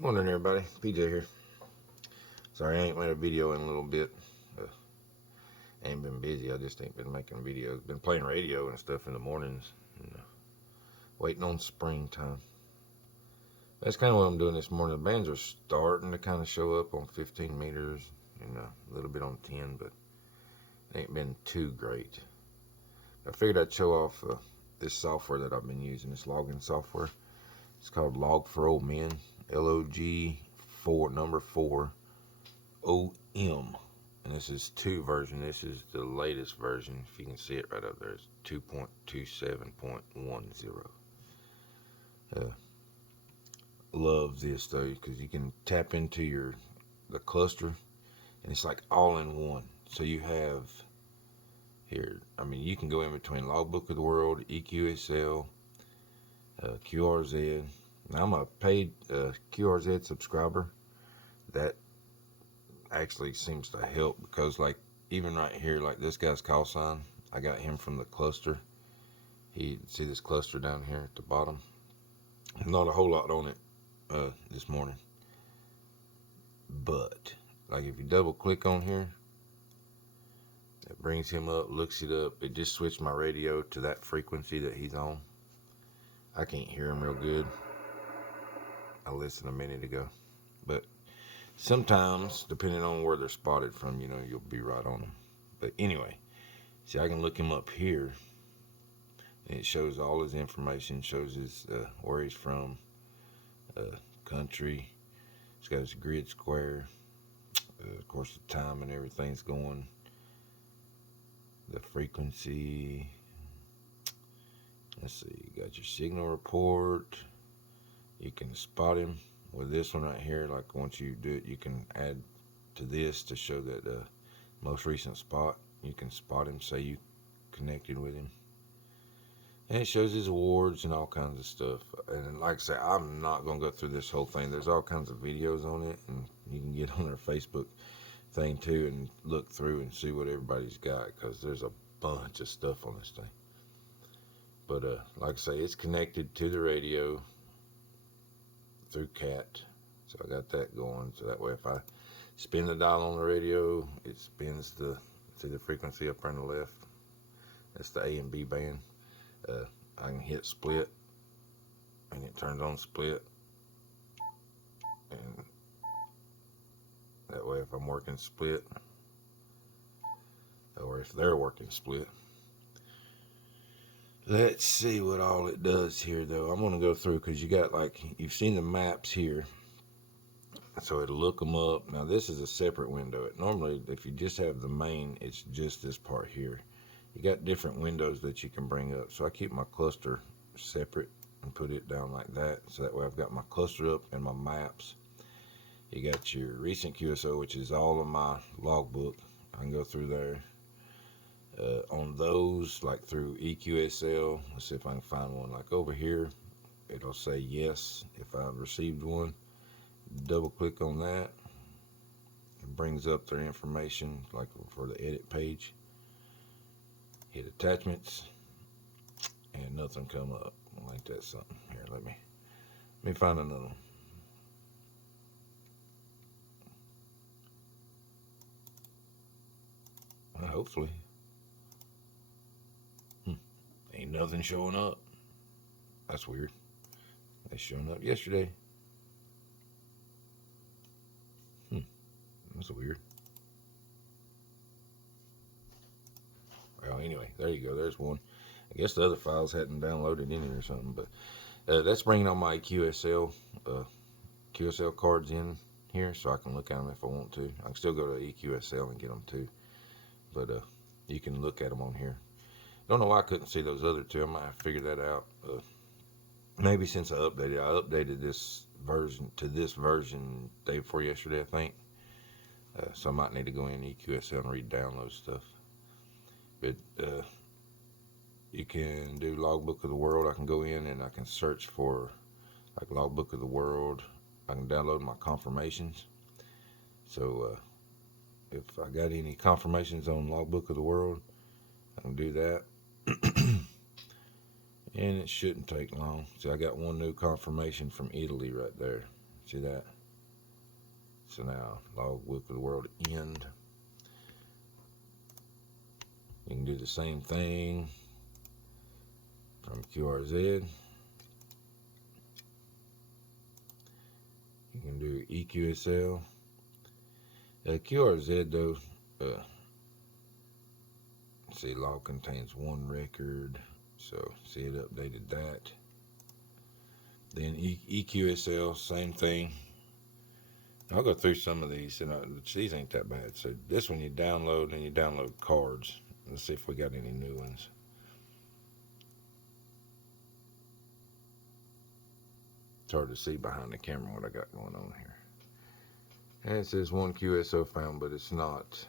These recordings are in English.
Morning, everybody. PJ here. Sorry, I ain't made a video in a little bit. I ain't been busy. I just ain't been making videos. Been playing radio and stuff in the mornings. Waiting on springtime. That's kind of what I'm doing this morning. The bands are starting to kind of show up on 15 meters and a little bit on 10, but it ain't been too great. I figured I'd show off this software that I've been using, this logging software. It's called Log40m, Log4 number 4 OM. And this is 2 version. This is the latest version. If you can see it right up there, it's 2.27.10. Love this though, because you can tap into the cluster, and it's like all in one. So you have here, you can go in between Logbook of the World, EQSL, QRZ. Now I'm a paid QRZ subscriber. That actually seems to help because, like, even right here, like this guy's call sign, I got him from the cluster. See this cluster down here at the bottom? Not a whole lot on it this morning, but like if you double click on here, it brings him up, looks it up. It just switched my radio to that frequency that he's on. I can't hear him real good. I listened a minute ago, but sometimes, depending on where they're spotted from, you'll be right on them. But anyway, see, I can look him up here, and it shows all his information, shows his where he's from, country. It's got his grid square, of course, the time and everything's going, the frequency. Let's see, you got your signal report. You can spot him with this one right here. Like once you do it, you can add to this to show that most recent spot. You can spot him, say you connected with him, and it shows his awards and all kinds of stuff. And like I say, I'm not gonna go through this whole thing. There's all kinds of videos on it, and you can get on their Facebook thing too and look through and see what everybody's got, because there's a bunch of stuff on this thing. But like I say, it's connected to the radio through CAT, so I got that going. So that way, if I spin the dial on the radio, it spins see the frequency up there on the left. That's the A and B band. I can hit split, and it turns on split, and that way, if I'm working split, or if they're working split. Let's see what all it does here, though. I'm going to go through, because you got, like, you've seen the maps here, so it'll look them up. Now, this is a separate window. Normally, if you just have the main, it's just this part here. You got different windows that you can bring up, so I keep my cluster separate and put it down like that, so that way I've got my cluster up and my maps. You got your recent QSO, which is all of my logbook. I can go through there. On those, like through EQSL, let's see if I can find one. Like over here, it'll say yes if I've received one. Double click on that. It brings up their information, like for the edit page. Hit attachments, and nothing come up. Like that's something. Here, let me find another one. Hopefully. Ain't nothing showing up. That's weird. It's showing up yesterday. That's weird. Well, anyway, there you go. There's one. I guess the other files hadn't downloaded in here or something, but that's bringing all my QSL cards in here, so I can look at them if I want to. I can still go to EQSL and get them too, but you can look at them on here. Don't know why I couldn't see those other two. I might have figured that out. Maybe since I updated this version to this version day before yesterday, I think. So I might need to go in EQSL and re-download stuff. But you can do Logbook of the World. I can go in and I can search for like Logbook of the World. I can download my confirmations. So if I got any confirmations on Logbook of the World, I can do that. And it shouldn't take long. See, I got one new confirmation from Italy right there. See that? So now, logbook of the world end. You can do the same thing from QRZ. You can do EQSL. QRZ though, see, log contains one record. So see, it updated that. Then EQSL, same thing. I'll go through some of these, and these ain't that bad. So this one you download, and you download cards. Let's see if we got any new ones. It's hard to see behind the camera what I got going on here. And it says one QSO found, but it's not.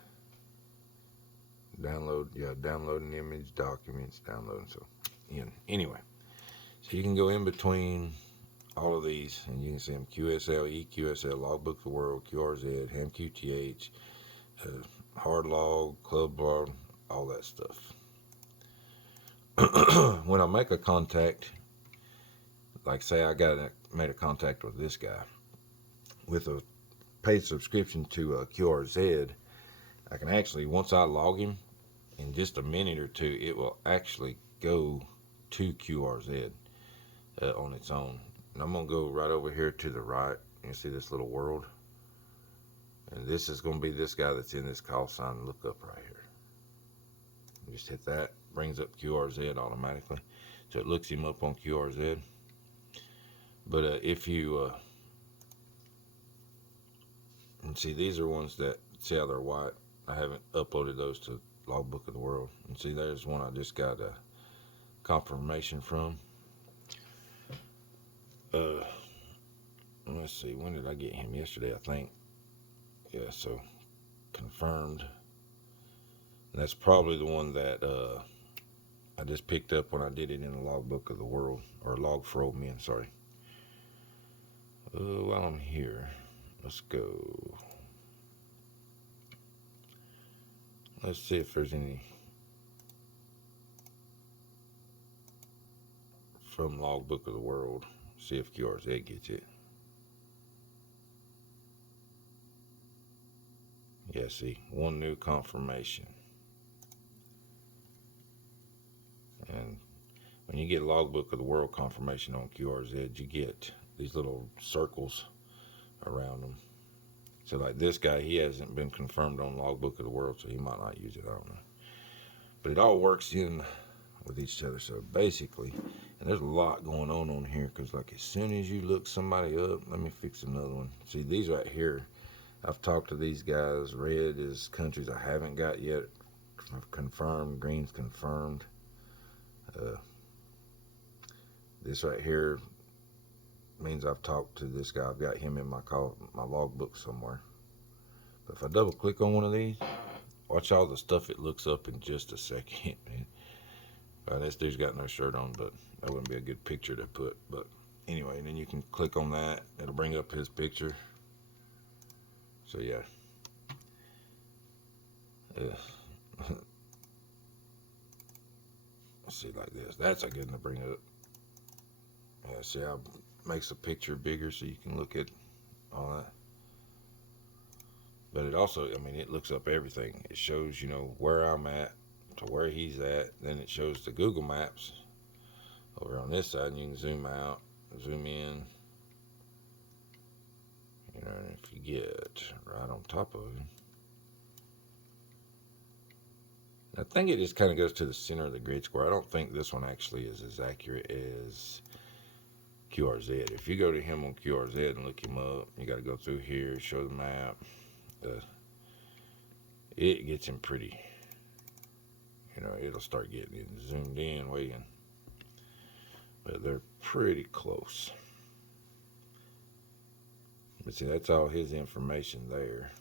Download, yeah, downloading image, documents, downloading. So, anyway, so you can go in between all of these, and you can see them: QSL, EQSL, Logbook of the World, QRZ, HamQTH, Hard Log, Club Log, all that stuff. When I make a contact, like say I made a contact with this guy with a paid subscription to QRZ, I can actually, once I log him, in just a minute or two, it will actually go to QRZ on its own. And I'm going to go right over here to the right. You see this little world? And this is going to be this guy that's in this call sign lookup right here. Just hit that, brings up QRZ automatically. So it looks him up on QRZ. But if you, and see, these are ones that, see how they're white? I haven't uploaded those to Logbook of the World. And see, there's one I just got a confirmation from. Let's see, when did I get him? Yesterday, I think. Yeah, so confirmed. And that's probably the one that I just picked up when I did it in the Logbook of the World, or Log40m, sorry. While I'm here, let's go. Let's see if there's any from Logbook of the World. See if QRZ gets it. Yeah, see, one new confirmation. And when you get Logbook of the World confirmation on QRZ, you get these little circles around them. So like this guy, he hasn't been confirmed on Logbook of the World, so he might not use it, I don't know. But it all works in with each other. So basically, and there's a lot going on here, because like as soon as you look somebody up, let me fix another one. See, these right here, I've talked to these guys. Red is countries I haven't got yet confirmed. Green's confirmed. This right here means I've talked to this guy. I've got him in my logbook somewhere. But if I double click on one of these, watch all the stuff it looks up in just a second, man. Well, this dude's got no shirt on, but that wouldn't be a good picture to put. But anyway, then you can click on that. It'll bring up his picture. So yeah. Let's see, like this. That's a good one to bring up. Yeah, see how it makes the picture bigger so you can look at all that. But it also, I mean, it looks up everything. It shows, you know, where I'm at to where he's at. Then it shows the Google Maps over on this side, and you can zoom out, zoom in. You know, if you get right on top of him. I think it just kind of goes to the center of the grid square. I don't think this one actually is as accurate as QRZ. If you go to him on QRZ and look him up, you got to go through here, show the map. It gets him pretty, you know, it'll start getting zoomed in, way in. But they're pretty close. But see, that's all his information there.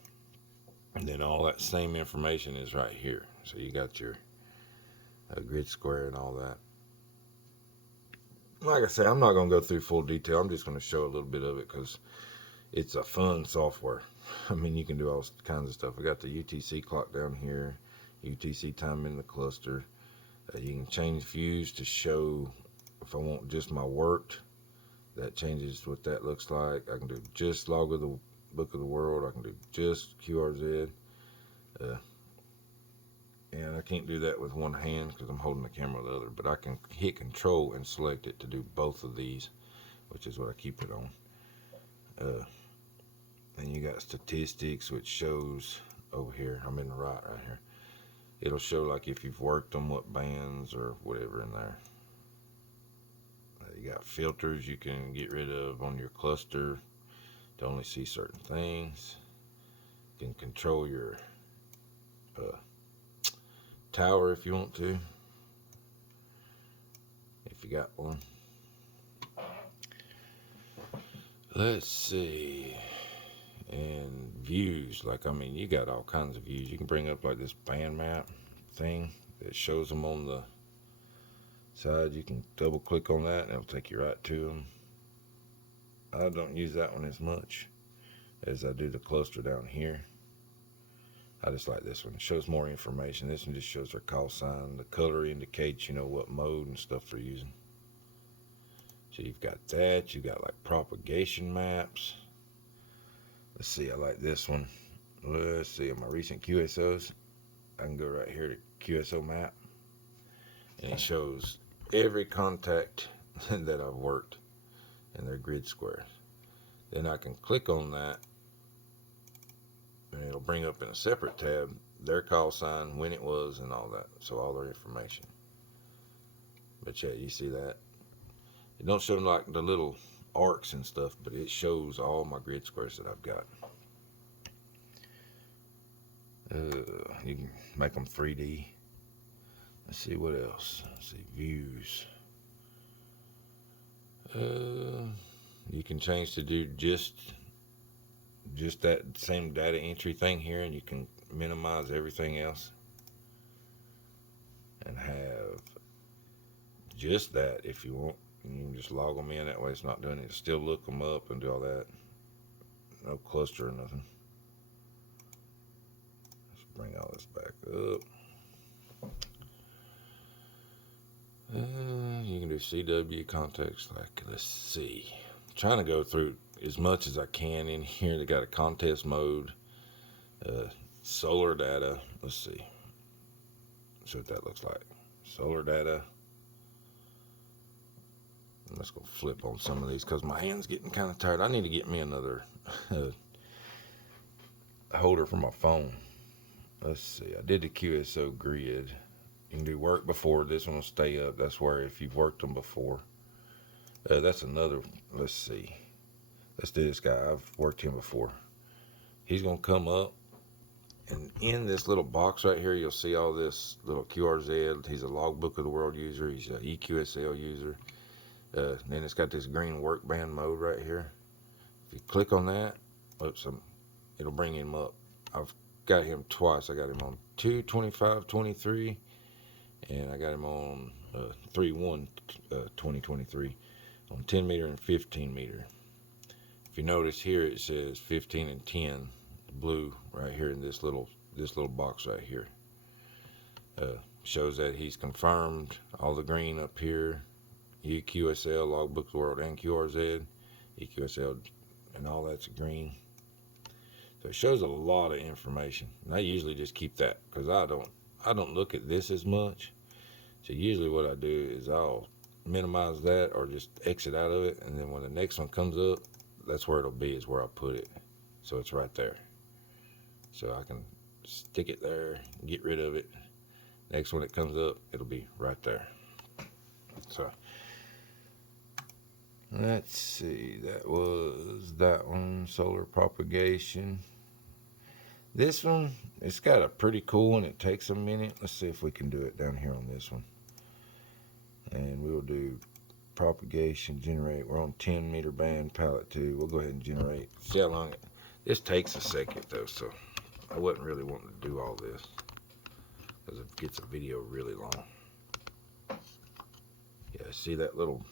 And then all that same information is right here. So you got your grid square and all that. Like I say, I'm not going to go through full detail. I'm just going to show a little bit of it because it's a fun software. I mean, you can do all kinds of stuff. We got the UTC clock down here, UTC time in the cluster. You can change views to show if I want just my worked, That changes what that looks like. I can do just log of the book of the world. I can do just QRZ. And I can't do that with one hand because I'm holding the camera with the other. But I can hit control and select it to do both of these, which is what I keep it on. Then you got statistics, which shows over here. I'm in the right here. It'll show like if you've worked on what bands or whatever in there. You got filters you can get rid of on your cluster to only see certain things. You can control your tower if you want to, if you got one. Let's see. And views, like, I mean, you got all kinds of views. You can bring up like this band map thing that shows them on the side. You can double click on that and it'll take you right to them. I don't use that one as much as I do the cluster down here. I just like this one. It shows more information. This one just shows their call sign. The color indicates, you know, what mode and stuff they're using. So you've got that. You've got like propagation maps. Let's see, I like this one. Let's see, on my recent QSOs, I can go right here to QSO map. And it shows every contact that I've worked in their grid squares. Then I can click on that and it'll bring up in a separate tab their call sign, when it was, and all that. So all their information. But yeah, you see that. It don't show like the little arcs and stuff, but it shows all my grid squares that I've got. You can make them 3D. Let's see what else. Let's see, views. You can change to do just that same data entry thing here, and you can minimize everything else and have just that if you want. You can just log them in, that way it's not doing it. Still look them up and do all that. No cluster or nothing. Let's bring all this back up. You can do CW context, like, let's see. I'm trying to go through as much as I can in here. They got a contest mode, solar data. Let's see. See what that looks like. Solar data. Let's go flip on some of these because my hand's getting kind of tired. I need to get me another holder for my phone. Let's see. I did the QSO grid. You can do work before. This one will stay up. That's where if you've worked them before. That's another. Let's see. Let's do this guy. I've worked him before. He's going to come up. And in this little box right here, you'll see all this little QRZ. He's a logbook of the world user. He's an EQSL user. Then it's got this green work band mode right here. If you click on that, it'll bring him up. I've got him twice. I got him on 2/25/23, and I got him on 3/1/2023 on 10 meter and 15 meter. If you notice here, it says 15 and 10, blue right here in this little box right here. Shows that he's confirmed. All the green up here. EQSL, Logbook of the World, and QRZ, EQSL, and all that's green. So it shows a lot of information. And I usually just keep that because I don't look at this as much. So usually what I do is I'll minimize that or just exit out of it, and then when the next one comes up, that's where it'll be, is where I put it. So it's right there. So I can stick it there, get rid of it. Next one that comes up, it'll be right there. So let's see, that was that one, solar propagation. This one, it's got a pretty cool one. It takes a minute. Let's see if we can do it down here on this one. And we'll do propagation, generate. We're on 10 meter band, palette 2. We'll go ahead and generate. See how long this takes a second though, so I wasn't really wanting to do all this because it gets a video really long. Yeah, see that little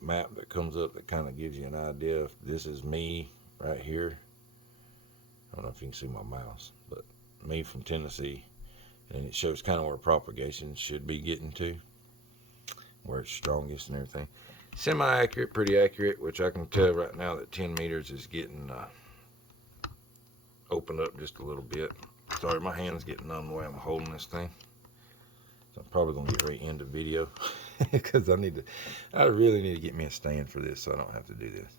map that comes up that kind of gives you an idea if this is me right here. I don't know if you can see my mouse, but me from Tennessee, and it shows kind of where propagation should be getting to, where it's strongest and everything. semi-accurate, pretty accurate, which I can tell right now that 10 meters is getting opened up just a little bit. Sorry, my hand's getting numb the way I'm holding this thing. So I'm probably going to get ready to end the video because I really need to get me a stand for this so I don't have to do this.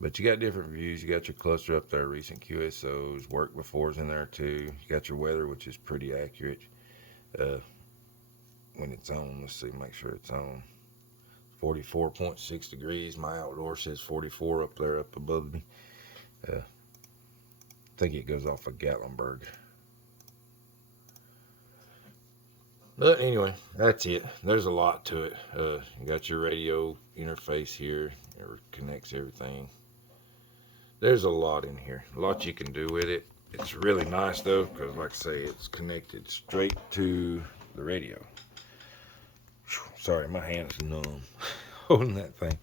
But you got different views. You got your cluster up there, recent QSOs, work before's in there too. You got your weather, which is pretty accurate. When it's on, let's see, make sure it's on. 44.6 degrees. My outdoor says 44 up there, up above me. I think it goes off of Gatlinburg. But anyway, that's it. There's a lot to it. You got your radio interface here. It connects everything. There's a lot in here. A lot you can do with it. It's really nice though, because like I say, it's connected straight to the radio. Sorry, my hand's numb holding that thing.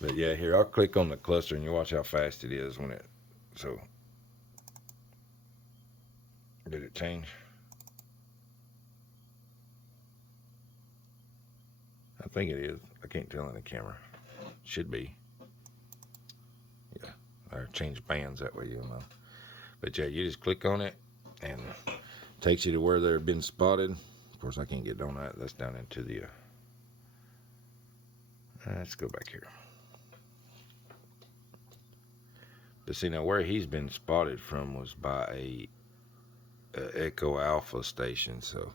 But yeah, here, I'll click on the cluster and you watch how fast it is when it, so. Did it change? I think it is. I can't tell in the camera. Should be. Yeah. Or change bands, that way you'll know. But yeah, you just click on it and it takes you to where they've been spotted. Of course, I can't get on that. That's down into the... let's go back here. But see, now where he's been spotted from was by a Echo Alpha station, so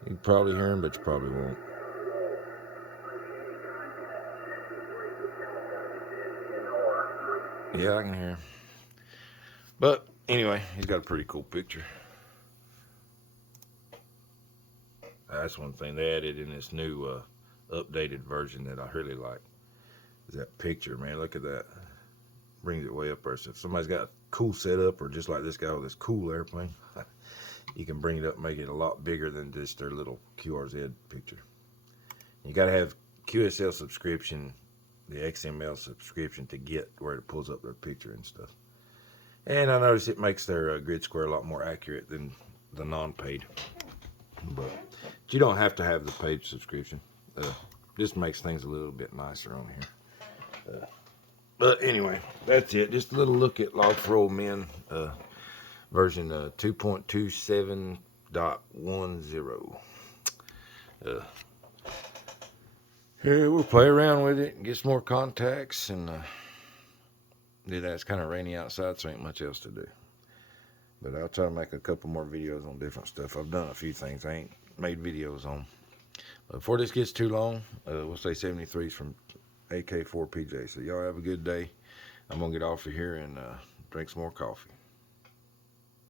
you can probably hear him, but you probably won't. Yeah, I can hear him. But anyway, he's got a pretty cool picture. That's one thing they added in this new updated version that I really like. Is that picture, man. Look at that. Brings it way up there. So if somebody's got a cool setup, or just like this guy with this cool airplane, you can bring it up and make it a lot bigger than just their little QRZ picture. You got to have QSL subscription, the XML subscription, to get where it pulls up their picture and stuff. And I noticed it makes their grid square a lot more accurate than the non-paid. But you don't have to have the paid subscription. Just makes things a little bit nicer on here. But anyway, that's it. Just a little look at Log40m version 2.27.10. Here we'll play around with it and get some more contacts. And it's kind of rainy outside, so ain't much else to do. But I'll try to make a couple more videos on different stuff. I've done a few things I ain't made videos on. Before this gets too long, we'll say 73s from AK4PJ. So y'all have a good day. I'm going to get off of here and drink some more coffee.